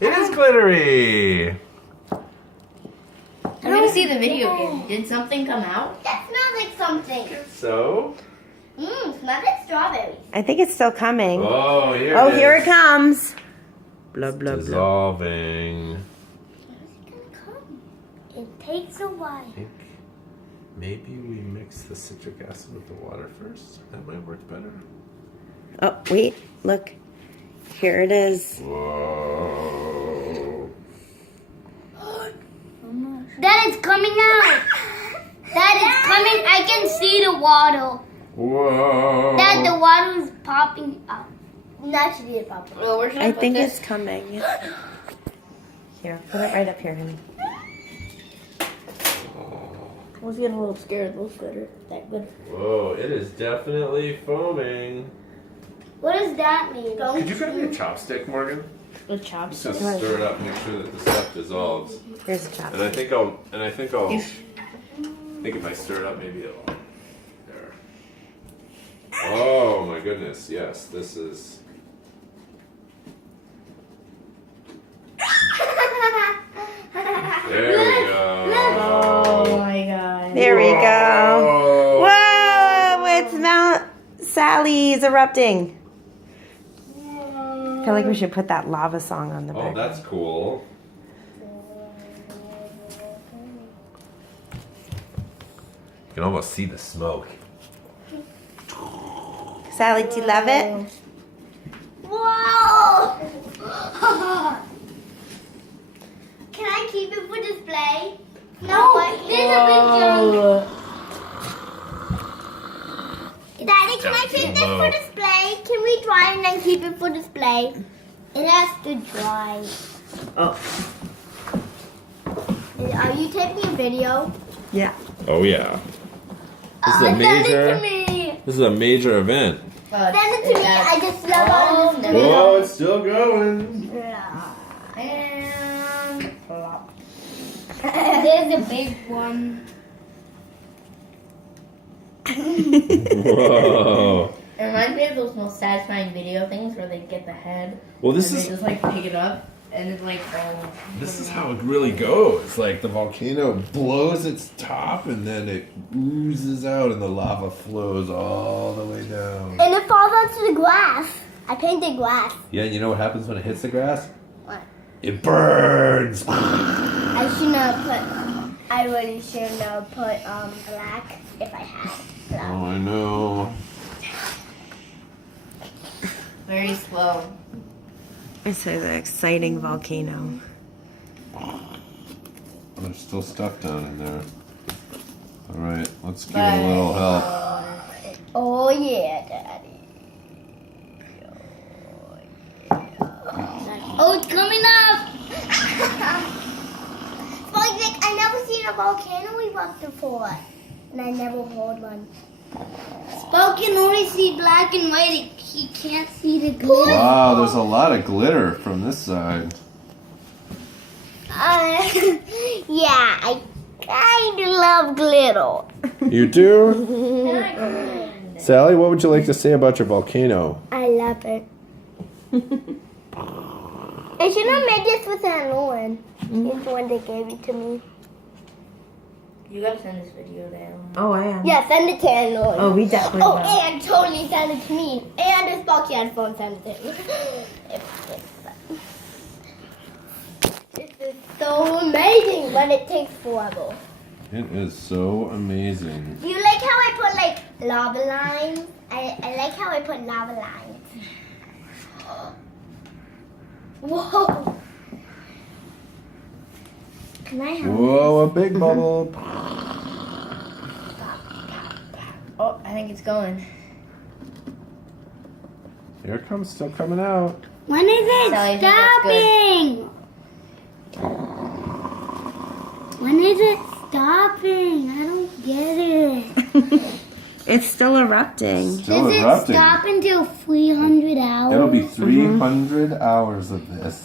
It is glittery. I'm gonna see the video again. Did something come out? That smells like something. So? Smells like strawberries. I think it's still coming. Oh, here Oh, it is. here it comes. Blah, blah, blah. Dissolving. It's gonna come. It takes a while. I think maybe we mix the citric acid with the water first. That might work better. Oh, wait. Look. Here it is. Whoa. That is coming out. That is coming. I can see the water. Whoa. That the water is popping up. Naturally it's popping up. Oh, where should I put think this? it's coming. Here, put it right up here, honey. I was getting a little scared. Those glitter. That glitter. Whoa, it is definitely foaming. What does that mean? Could you grab me a chopstick, Morgan? The chops. Just gonna stir it up, make sure that the stuff dissolves. Here's a And I chopstick. think if I stir it up, maybe it'll. There. Oh my goodness! Yes, this is. There we go. Oh my god. There we go. Whoa. Whoa! It's Mount Sally's erupting. I feel like we should put that lava song on the Oh, back. that's cool. You can almost see the smoke. Sally, do you love it? Whoa! Can I keep it for display? No, there's a picture. Daddy, can I keep this for display? Can we dry and then keep it for display? It has to dry. Oh. Are you taking a video? Yeah. Oh yeah. This is a Send it major. to me. This is a major event. Send it to me. I just love all this video. Whoa, it's still going. And flop. There's a big one. Whoa. It reminds me of those most satisfying video things where they get the head. Well, this and is they just like pick it up and it's like oh. this is how it really goes. Like the volcano blows its top and then it oozes out and the lava flows all the way down. And it falls onto the grass. I painted grass. Yeah, and you know what happens when it hits the grass? What? It burns. I shouldn't have put. I really shouldn't have put black if I had black. Oh, I know. Very slow. It's an exciting volcano. There's still stuff down in there. All right, let's give it a little help. Oh yeah, Daddy. Oh, it's coming up. Like I never seen a volcano erupt before, and I never hold one. Spoke can only see black and white. He can't see the glitter. Wow, there's a lot of glitter from this side. Yeah, I kind of love glitter. You do? Sally, what would you like to say about your volcano? I love it. I should have made this with Aunt Lauren. He's the one that gave it to me. You gotta send this video to Ellen. Oh, I am. Yeah, send it to Aunt Lauren. Oh, we definitely Oh, will. and totally send it to me. And this bulky headphone, send it to me. This is so amazing, but it takes forever. It is so amazing. Do you like how I put like lava lines? I like how I put lava lines. Whoa. Can I have Whoa, a big bubble. Oh, I think it's going. Here it comes, still coming out. When is it Sally, I think that's stopping? When is it stopping? I don't get it. It's still erupting. Still Does it erupting. stop until 300 hours? It'll be 300 hours of this.